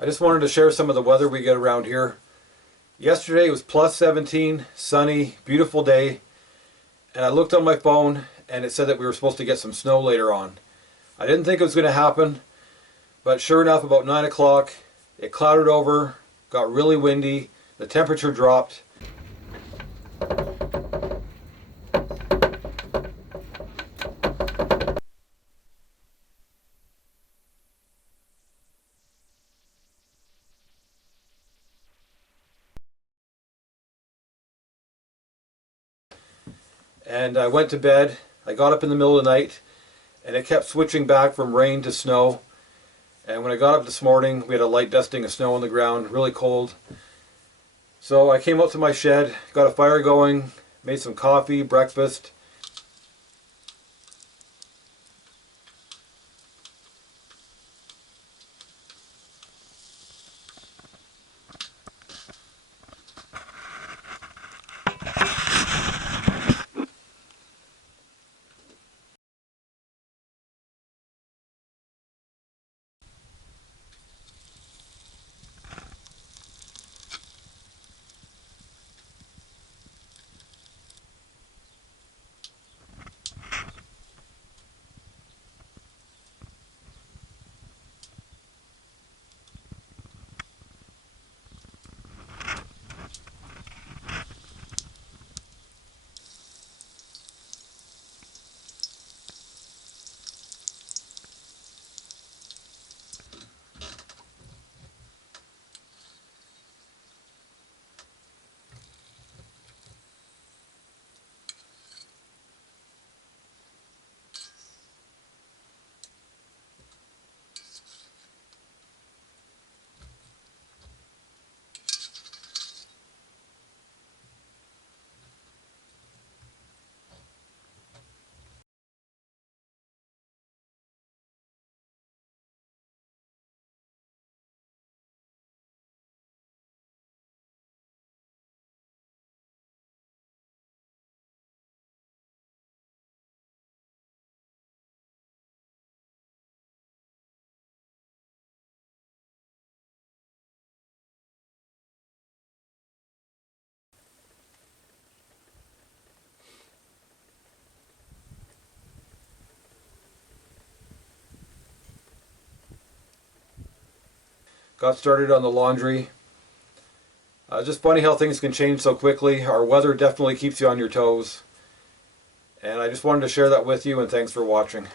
I just wanted to share some of the weather we get around here. Yesterday it was plus 17, sunny, beautiful day, and I looked on my phone and it said that we were supposed to get some snow later on. I didn't think it was going to happen, but sure enough, about 9 o'clock it clouded over, got really windy, the temperature dropped. And I went to bed. I got up in the middle of the night and it kept switching back from rain to snow. And when I got up this morning, we had a light dusting of snow on the ground, really cold. So I came out to my shed, got a fire going, made some coffee, breakfast. Got started on the laundry. Just funny how things can change so quickly. Our weather definitely keeps you on your toes. And I just wanted to share that with you, and thanks for watching.